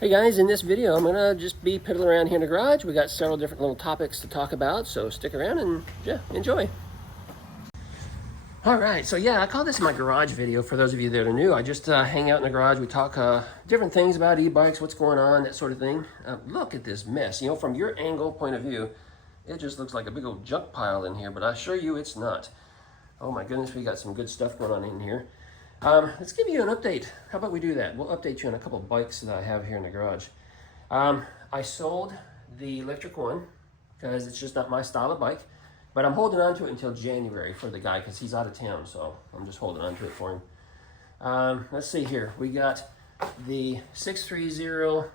Hey guys, in this video I'm gonna just be piddling around here in the garage. We got several different little topics to talk about, so stick around and yeah, enjoy. All right, so yeah, I call this my garage video for those of you that are new. I just hang out in the garage. We talk different things about e-bikes, what's going on, that sort of thing. Look at this mess. You know, from your angle point of view, it just looks like a big old junk pile in here, but I assure you it's not. Oh my goodness, we got some good stuff going on in here. Let's give you an update. How about we do that? We'll update you on a couple of bikes that I have here in the garage. I sold the electric one because it's just not my style of bike, but I'm holding on to it until January for the guy because he's out of town, so I'm just holding on to it for him. Let's see here. We got the 630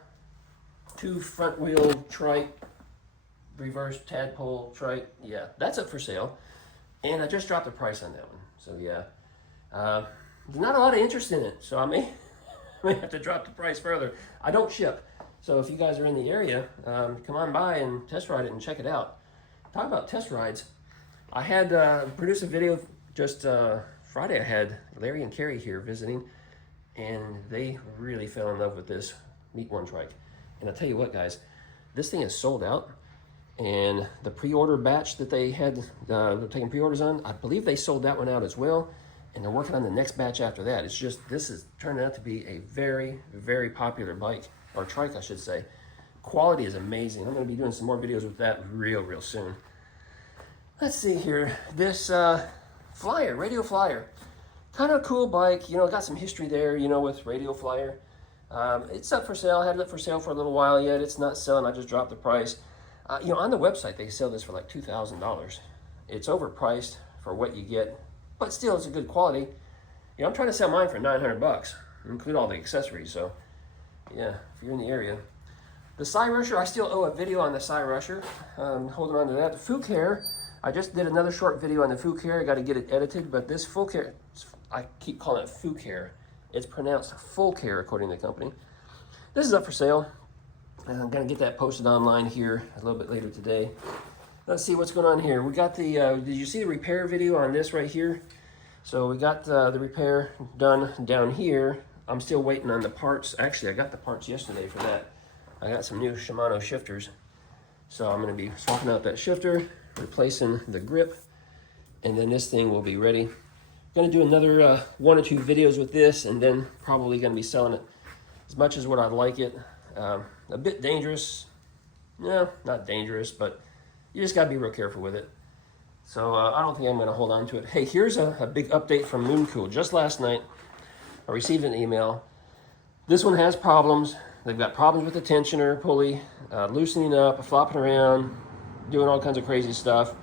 2 front wheel trike, reverse tadpole trike. Yeah, that's up for sale. And I just dropped the price on that one. So yeah. There's not a lot of interest in it, so I may have to drop the price further. I don't ship, so if you guys are in the area, come on by and test ride it and check it out. Talk about test rides. I had produced a video just Friday. I had Larry and Carrie here visiting, and they really fell in love with this Meet One trike. And I'll tell you what, guys, this thing is sold out. And the pre-order batch that they had, they're taking pre-orders on, I believe they sold that one out as well. And they're working on the next batch after that. It's just, this is turning out to be a very, very popular bike, or trike, I should say. Quality is amazing. I'm gonna be doing some more videos with that real soon. Let's see here. This Flyer, Radio Flyer. Kind of a cool bike, you know, got some history there, you know, with Radio Flyer. It's up for sale. I had it up for sale for a little while yet. It's not selling, I just dropped the price. You know, on the website, they sell this for like $2,000. It's overpriced for what you get, but still it's a good quality. You know, I'm trying to sell mine for 900 bucks, include all the accessories. So yeah, if you're in the area. The Side Rusher, I still owe a video on the Side Rusher. Holding on to that. The Full Care, I just did another short video on the Full Care. I got to get it edited, but this Full Care, I keep calling it Full Care. It's pronounced Full Care according to the company. This is up for sale. I'm gonna get that posted online here a little bit later today. Let's see what's going on here. We got the, did you see the repair video on this right here? So we got the repair done down here. I'm still waiting on the parts. Actually, I got the parts yesterday for that. I got some new Shimano shifters. So I'm gonna be swapping out that shifter, replacing the grip, and then this thing will be ready. Gonna do another 1 or 2 videos with this, and then probably gonna be selling it as much as what I'd like it. A bit dangerous. No, not dangerous, but you just gotta be real careful with it. So I don't think I'm gonna hold on to it. Hey, here's a big update from Mooncool. Just last night, I received an email. This one has problems. They've got problems with the tensioner pulley, loosening up, flopping around, doing all kinds of crazy stuff.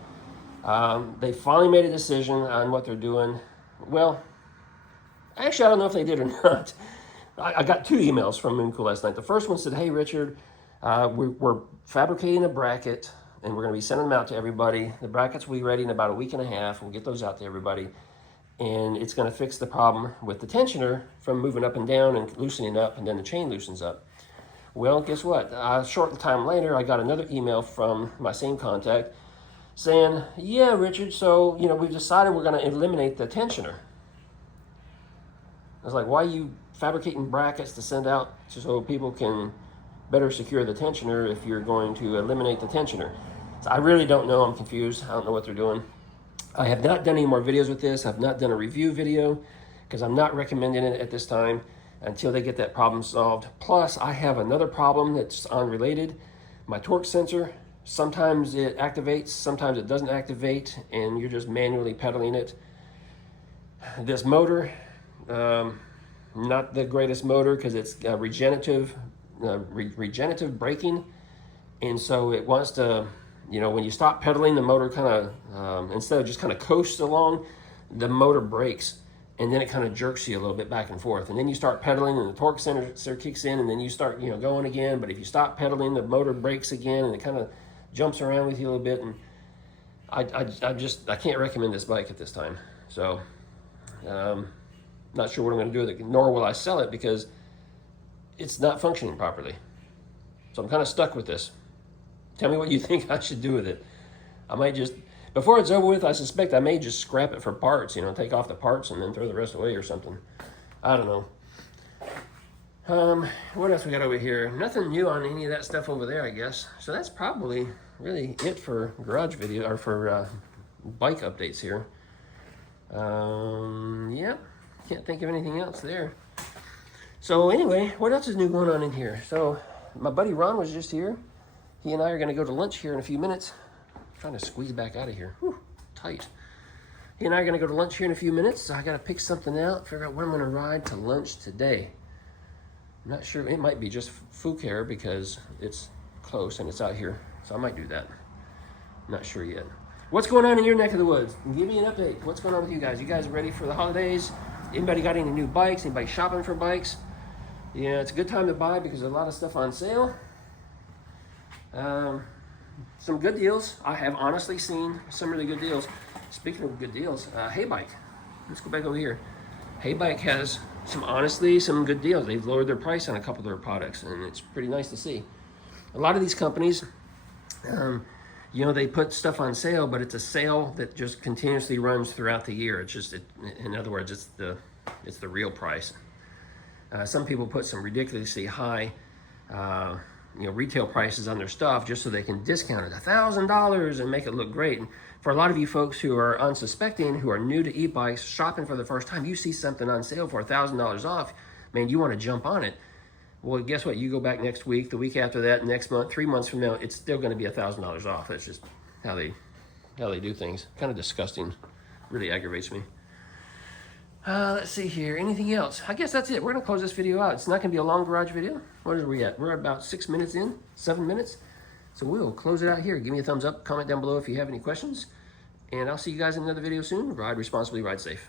They finally made a decision on what they're doing. Well, actually, I don't know if they did or not. I got 2 emails from Mooncool last night. The first one said, hey, Richard, we're fabricating a bracket, and we're going to be sending them out to everybody. The brackets will be ready in about a week and a half. We'll get those out to everybody. And it's going to fix the problem with the tensioner from moving up and down and loosening up, and then the chain loosens up. Well, guess what? A short time later, I got another email from my same contact saying, yeah, Richard, so, you know, we've decided we're going to eliminate the tensioner. I was like, why are you fabricating brackets to send out so people can better secure the tensioner if you're going to eliminate the tensioner? So I really don't know. I'm confused. I don't know what they're doing. I have not done any more videos with this. I've not done a review video because I'm not recommending it at this time until they get that problem solved. Plus, I have another problem that's unrelated. My torque sensor, sometimes it activates, sometimes it doesn't activate, and you're just manually pedaling it. This motor, not the greatest motor because it's regenerative braking, and so it wants to, you know, when you stop pedaling, the motor kind of instead of just kind of coasts along, the motor brakes, and then it kind of jerks you a little bit back and forth, and then you start pedaling and the torque sensor kicks in, and then you start, you know, going again. But if you stop pedaling, the motor brakes again, and it kind of jumps around with you a little bit. And I can't recommend this bike at this time. So not sure what I'm going to do with it, nor will I sell it because it's not functioning properly. So I'm kind of stuck with this. Tell me what you think I should do with it. I might just, before it's over with, I suspect I may just scrap it for parts, you know, take off the parts and then throw the rest away or something. I don't know. What else we got over here? Nothing new on any of that stuff over there, I guess. So that's probably really it for garage video, or for bike updates here. Yeah, can't think of anything else there. So anyway, what else is new going on in here? So my buddy Ron was just here. He and I are gonna go to lunch here in a few minutes. I'm trying to squeeze back out of here. Whew, tight. He and I are gonna go to lunch here in a few minutes, so I gotta pick something out, figure out where I'm gonna ride to lunch today. I'm not sure, it might be just Foucault because it's close and it's out here, so I might do that. I'm not sure yet. What's going on in your neck of the woods? Give me an update. What's going on with you guys? You guys ready for the holidays? Anybody got any new bikes? Anybody shopping for bikes? Yeah, it's a good time to buy because there's a lot of stuff on sale. Some good deals. I have honestly seen some really good deals. Speaking of good deals, eBike. Let's go back over here. eBike has some good deals. They've lowered their price on a couple of their products, and it's pretty nice to see. A lot of these companies, you know, they put stuff on sale, but it's a sale that just continuously runs throughout the year. It's just, in other words, it's the real price. Some people put some ridiculously high, you know, retail prices on their stuff just so they can discount it $1,000 and make it look great. And for a lot of you folks who are unsuspecting, who are new to e-bikes, shopping for the first time, you see something on sale for $1,000 off, man, you want to jump on it. Well, guess what? You go back next week, the week after that, next month, 3 months from now, it's still going to be $1,000 off. That's just how they do things. Kind of disgusting. Really aggravates me. Let's see here. Anything else? I guess that's it. We're going to close this video out. It's not going to be a long garage video. What are we at? We're about 6 minutes in, 7 minutes. So we'll close it out here. Give me a thumbs up. Comment down below if you have any questions. And I'll see you guys in another video soon. Ride responsibly, ride safe.